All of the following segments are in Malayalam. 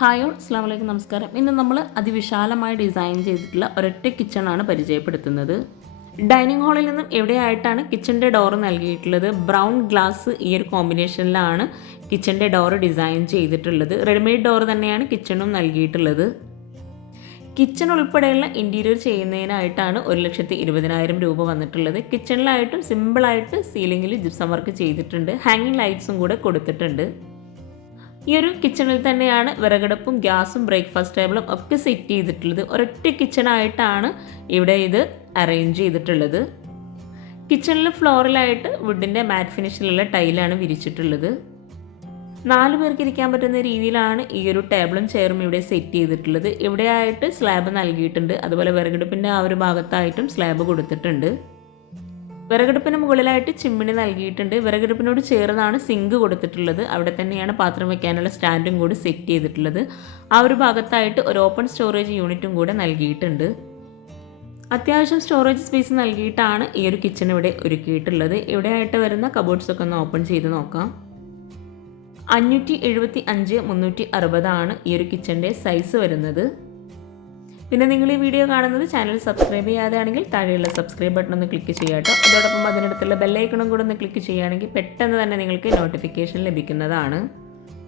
ഹായ് ഓൾ അസ്ലാം വലൈക്കും നമസ്കാരം. ഇന്ന് നമ്മൾ അതിവിശാലമായി ഡിസൈൻ ചെയ്തിട്ടുള്ള ഒരൊറ്റ കിച്ചണാണ് പരിചയപ്പെടുത്തുന്നത്. ഡൈനിങ് ഹാളിൽ നിന്നും എവിടെയായിട്ടാണ് കിച്ചന്റെ ഡോർ നൽകിയിട്ടുള്ളത്? ബ്രൗൺ ഗ്ലാസ് ഈ ഒരു കോമ്പിനേഷനിലാണ് കിച്ചന്റെ ഡോർ ഡിസൈൻ ചെയ്തിട്ടുള്ളത്. റെഡിമെയ്ഡ് ഡോർ തന്നെയാണ് കിച്ചണും നൽകിയിട്ടുള്ളത്. കിച്ചൺ ഉൾപ്പെടെയുള്ള ഇന്റീരിയർ ചെയ്യുന്നതിനായിട്ടാണ് ഒരു ലക്ഷത്തി ഇരുപതിനായിരം രൂപ വന്നിട്ടുള്ളത്. കിച്ചണിലായിട്ടും സിമ്പിളായിട്ട് സീലിങ്ങിൽ ജിപ്സം വർക്ക് ചെയ്തിട്ടുണ്ട്. ഹാങ്ങിങ് ലൈറ്റ്സും കൂടെ കൊടുത്തിട്ടുണ്ട്. ഈ ഒരു കിച്ചണിൽ തന്നെയാണ് വിറകടുപ്പും ഗ്യാസും ബ്രേക്ക്ഫാസ്റ്റ് ടേബിളും ഒക്കെ സെറ്റ് ചെയ്തിട്ടുള്ളത്. ഒരൊറ്റ കിച്ചണായിട്ടാണ് ഇവിടെ ഇത് അറേഞ്ച് ചെയ്തിട്ടുള്ളത്. കിച്ചണിൽ ഫ്ലോറിലായിട്ട് വുഡിന്റെ മാറ്റ് ഫിനിഷിലുള്ള ടൈലാണ് വിരിച്ചിട്ടുള്ളത്. നാല് പേർക്ക് ഇരിക്കാൻ പറ്റുന്ന രീതിയിലാണ് ഈ ഒരു ടേബിളും ചെയറും ഇവിടെ സെറ്റ് ചെയ്തിട്ടുള്ളത്. ഇവിടെയായിട്ട് സ്ലാബ് നൽകിയിട്ടുണ്ട്. അതുപോലെ വിറകടുപ്പിന്റെ ആ ഒരു ഭാഗത്തായിട്ടും സ്ലാബ് കൊടുത്തിട്ടുണ്ട്. വിറകടുപ്പിന് മുകളിലായിട്ട് ചിമ്മിണി നൽകിയിട്ടുണ്ട്. വിറകടുപ്പിനോട് ചേർന്നാണ് സിങ്ക് കൊടുത്തിട്ടുള്ളത്. അവിടെ തന്നെയാണ് പാത്രം വെക്കാനുള്ള സ്റ്റാൻഡും കൂടി സെറ്റ് ചെയ്തിട്ടുള്ളത്. ആ ഒരു ഭാഗത്തായിട്ട് ഒരു ഓപ്പൺ സ്റ്റോറേജ് യൂണിറ്റും കൂടെ നൽകിയിട്ടുണ്ട്. അത്യാവശ്യം സ്റ്റോറേജ് സ്പേസ് നൽകിയിട്ടാണ് ഈ ഒരു കിച്ചൺ ഇവിടെ ഒരുക്കിയിട്ടുള്ളത്. ഇവിടെയായിട്ട് വരുന്ന കബോർഡ്സ് ഒക്കെ ഒന്ന് ഓപ്പൺ ചെയ്ത് നോക്കാം. അഞ്ഞൂറ്റി എഴുപത്തി അഞ്ച് മുന്നൂറ്റി അറുപതാണ് ഈ ഒരു കിച്ചന്റെ സൈസ് വരുന്നത്. പിന്നെ നിങ്ങൾ ഈ വീഡിയോ കാണുന്നത് ചാനൽ സബ്സ്ക്രൈബ് ചെയ്യാതെയാണെങ്കിൽ താഴെയുള്ള സബ്സ്ക്രൈബ് ബട്ടൺ ഒന്ന് ക്ലിക്ക് ചെയ്യാട്ടോ അതോടൊപ്പം അതിനടുത്തുള്ള ബെല്ലൈക്കണും കൂടെ ഒന്ന് ക്ലിക്ക് ചെയ്യുകയാണെങ്കിൽ പെട്ടെന്ന് തന്നെ നിങ്ങൾക്ക് നോട്ടിഫിക്കേഷൻ ലഭിക്കുന്നതാണ്.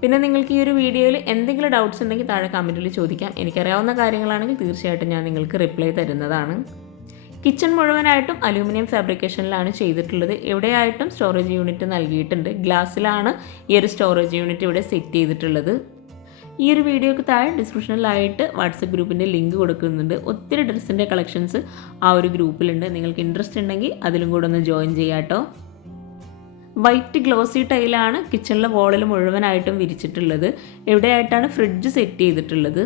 പിന്നെ നിങ്ങൾക്ക് ഈ ഒരു വീഡിയോയിൽ എന്തെങ്കിലും ഡൗട്ട്സ് ഉണ്ടെങ്കിൽ താഴെ കമന്റിൽ ചോദിക്കാം. എനിക്കറിയാവുന്ന കാര്യങ്ങളാണെങ്കിൽ തീർച്ചയായിട്ടും ഞാൻ നിങ്ങൾക്ക് റിപ്ലൈ തരുന്നതാണ്. കിച്ചൺ മുഴുവനായിട്ടും അലൂമിനിയം ഫാബ്രിക്കേഷനിലാണ് ചെയ്തിട്ടുള്ളത്. എവിടെയായിട്ടും സ്റ്റോറേജ് യൂണിറ്റ് നൽകിയിട്ടുണ്ട്. ഗ്ലാസ്സിലാണ് ഈ ഒരു സ്റ്റോറേജ് യൂണിറ്റ് ഇവിടെ സെറ്റ് ചെയ്തിട്ടുള്ളത്. ഈ ഒരു വീഡിയോക്ക് താഴെ ഡിസ്ക്രിപ്ഷനിലായിട്ട് വാട്സപ്പ് ഗ്രൂപ്പിന്റെ ലിങ്ക് കൊടുക്കുന്നുണ്ട്. ഒത്തിരി ഡ്രസ്സിന്റെ കളക്ഷൻസ് ആ ഒരു ഗ്രൂപ്പിലുണ്ട്. നിങ്ങൾക്ക് ഇൻട്രസ്റ്റ് ഉണ്ടെങ്കിൽ അതിലും കൂടെ ഒന്ന് ജോയിൻ ചെയ്യാട്ടോ വൈറ്റ് ഗ്ലോസി ടൈലാണ് കിച്ചണിലെ വോളിൽ മുഴുവനായിട്ടും വിരിച്ചിട്ടുള്ളത്. എവിടെയായിട്ടാണ് ഫ്രിഡ്ജ് സെറ്റ് ചെയ്തിട്ടുള്ളത്?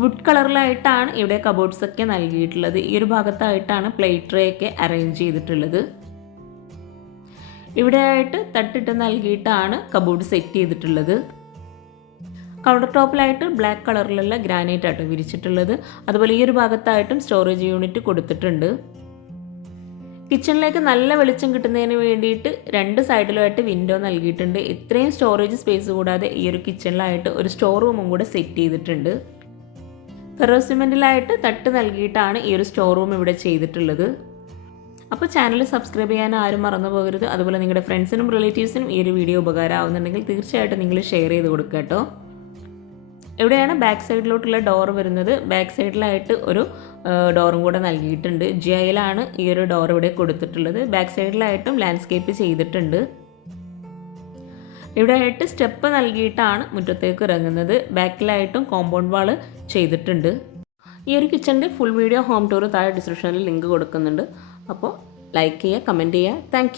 വുഡ് കളറിലായിട്ടാണ് ഇവിടെ കബോർഡ്സ് ഒക്കെ നൽകിയിട്ടുള്ളത്. ഈ ഒരു ഭാഗത്തായിട്ടാണ് പ്ലേറ്റ് ട്രേ ഒക്കെ അറേഞ്ച് ചെയ്തിട്ടുള്ളത്. ഇവിടെയായിട്ട് തട്ടിട്ട് നൽകിയിട്ടാണ് കബോർഡ് സെറ്റ് ചെയ്തിട്ടുള്ളത്. കൗണ്ടർ ടോപ്പിലായിട്ട് ബ്ലാക്ക് കളറിലുള്ള ഗ്രാനൈറ്റ് ആട്ടോ വിരിച്ചിട്ടുള്ളത്. അതുപോലെ ഈ ഒരു ഭാഗത്തായിട്ടും സ്റ്റോറേജ് യൂണിറ്റ് കൊടുത്തിട്ടുണ്ട്. കിച്ചണിലേക്ക് നല്ല വെളിച്ചം കിട്ടുന്നതിന് വേണ്ടിയിട്ട് രണ്ട് സൈഡിലുമായിട്ട് വിൻഡോ നൽകിയിട്ടുണ്ട്. ഇത്രയും സ്റ്റോറേജ് സ്പേസ് കൂടാതെ ഈ ഒരു കിച്ചണിലായിട്ട് ഒരു സ്റ്റോർ റൂമും കൂടെ സെറ്റ് ചെയ്തിട്ടുണ്ട്. ഫെറോ സിമെന്റിലായിട്ട് തട്ട് നൽകിയിട്ടാണ് ഈ ഒരു സ്റ്റോർ റൂം ഇവിടെ ചെയ്തിട്ടുള്ളത്. അപ്പോൾ ചാനൽ സബ്സ്ക്രൈബ് ചെയ്യാൻ ആരും മറന്നു പോകരുത്. അതുപോലെ നിങ്ങളുടെ ഫ്രണ്ട്സിനും റിലേറ്റീവ്സിനും ഈ ഒരു വീഡിയോ ഉപകാരമാവുന്നുണ്ടെങ്കിൽ തീർച്ചയായിട്ടും നിങ്ങൾ ഷെയർ ചെയ്ത് കൊടുക്കുക കേട്ടോ. എവിടെയാണ് ബാക്ക് സൈഡിലോട്ടുള്ള ഡോർ വരുന്നത്? ബാക്ക് സൈഡിലായിട്ട് ഒരു ഡോറും കൂടെ നൽകിയിട്ടുണ്ട്. ജിയയിലാണ് ഈ ഒരു ഡോർ ഇവിടെ കൊടുത്തിട്ടുള്ളത്. ബാക്ക് സൈഡിലായിട്ടും ലാൻഡ്സ്കേപ്പ് ചെയ്തിട്ടുണ്ട്. ഇവിടെയായിട്ട് സ്റ്റെപ്പ് നൽകിയിട്ടാണ് മുറ്റത്തേക്ക് ഇറങ്ങുന്നത്. ബാക്കിലായിട്ടും കോമ്പൗണ്ട് വാൾ ചെയ്തിട്ടുണ്ട്. ഈ ഒരു കിച്ചന്റെ ഫുൾ വീഡിയോ ഹോം ടൂർ താഴെ ഡിസ്ക്രിപ്ഷനിൽ ലിങ്ക് കൊടുക്കുന്നുണ്ട്. അപ്പോൾ ലൈക്ക് ചെയ്യുക കമന്റ് ചെയ്യുക. താങ്ക്